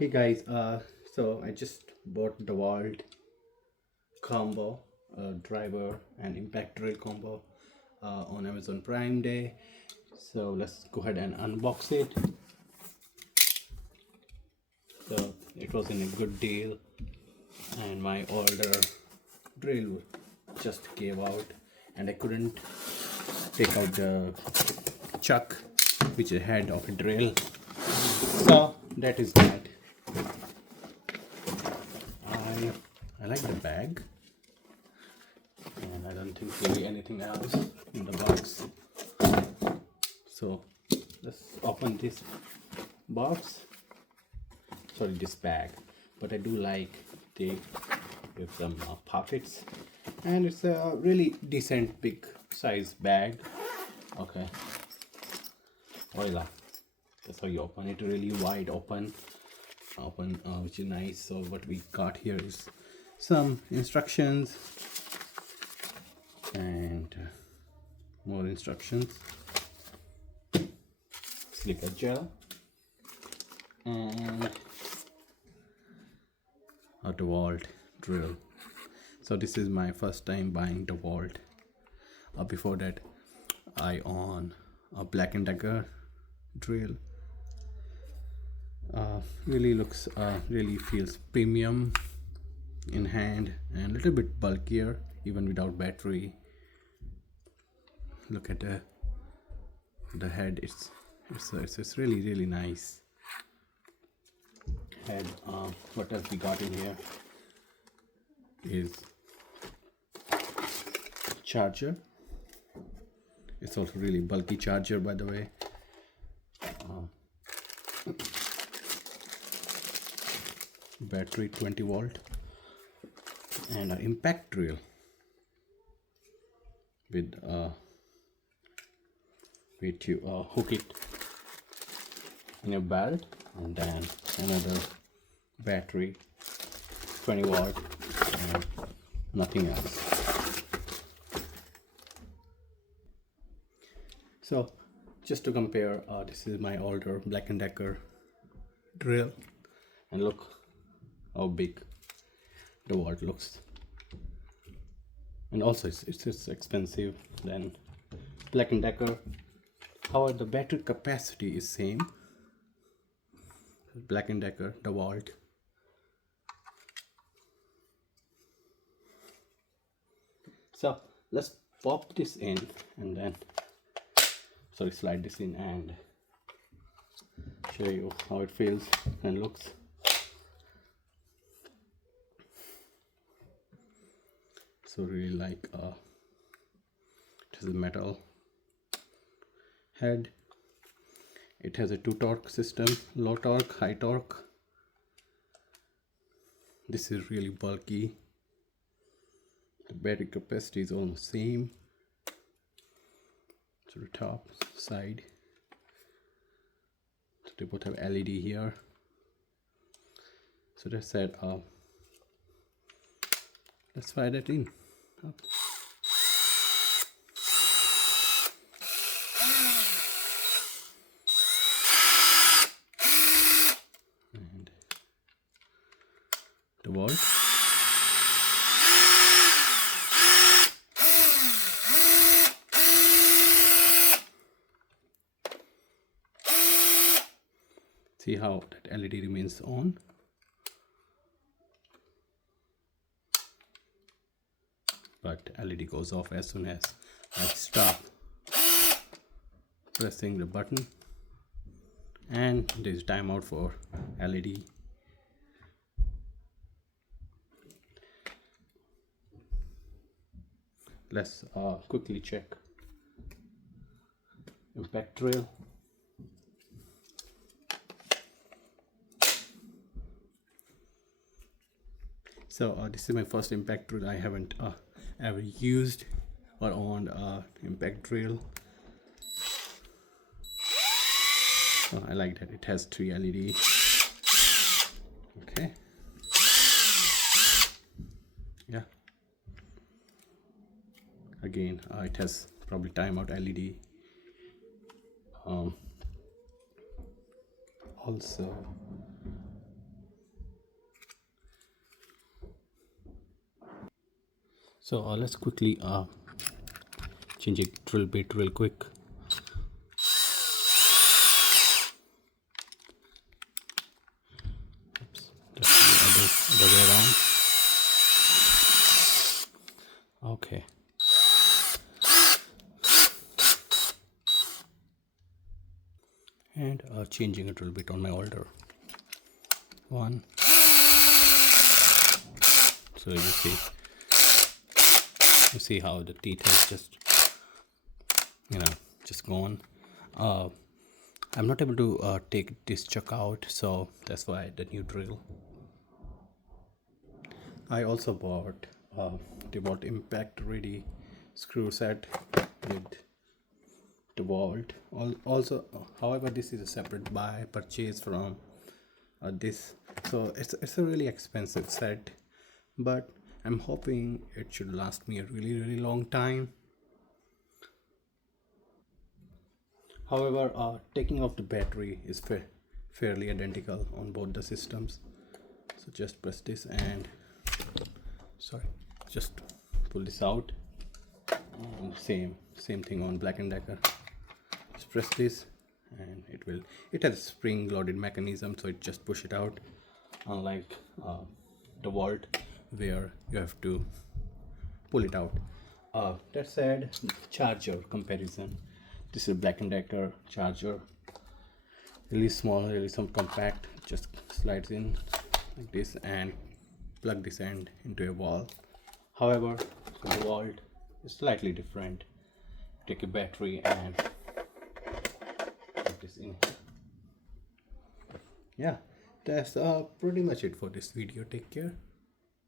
Hey guys, so I just bought DeWalt combo, driver and impact drill combo on Amazon Prime Day. So let's go ahead and unbox it. So it was in a good deal, and my older drill just gave out, and I couldn't take out the chuck which is head of a drill. So that is that. I like the bag, and I don't think really anything else in the box. So let's open this box. Sorry, this bag. But I do like they give some pockets, and it's a really decent big size bag. Okay, voila. That's how you open it. Really wide open, which is nice. So what we got here is some instructions and more instructions, silica gel, and a DeWalt drill. So this is my first time buying DeWalt. Before that, I own a Black & Decker drill. Really looks, really feels premium in hand and a little bit bulkier even without battery. Look at the head. It's really nice head. What else we got in here is charger. It's also really bulky charger, by the way. Battery 20 volt, and an impact drill with you hook it in a belt, and then another battery 20 volt and nothing else. So just to compare, this is my older Black & Decker drill, and look how big the DeWalt looks. And also it's expensive than Black & Decker. However, the battery capacity is same. Black & Decker, DeWalt. So let's pop this in and then slide this in and show you how it feels and looks. So really like it has a metal head. It has a 2-torque system, low torque, high torque. This is really bulky. The battery capacity is almost same. To the top, side. So they both have LED here. So that's said, let's fire that in. Up. And the volt. See how that LED remains on. But LED goes off as soon as I stop pressing the button, and there's timeout for LED. Let's quickly check impact drill. So this is my first impact drill. I haven't ever used or owned impact drill. So I like that it has 3 LED. Okay. Yeah. Again, it has probably timeout LED. Also So let's quickly change a drill bit real quick. Oops, that's the other way around. Okay. And changing a little bit on my older one. So you see how the teeth has just just gone. I'm not able to take this chuck out, so that's why the new drill. I also bought DeWalt impact ready screw set with DeWalt. Also, however, this is a separate buy purchase from this, so it's a really expensive set, but I'm hoping it should last me a really long time. However, taking off the battery is fairly identical on both the systems. So just press this and just pull this out. Same thing on Black & Decker. Just press this and it has a spring loaded mechanism, so it just push it out, unlike DeWalt where you have to pull it out. That said, charger comparison. This is Black & Decker charger, really small, really compact. Just slides in like this and plug this end into a wall. However, the DeWalt is slightly different. Take a battery and plug this in. Yeah, that's pretty much it for this video. Take care.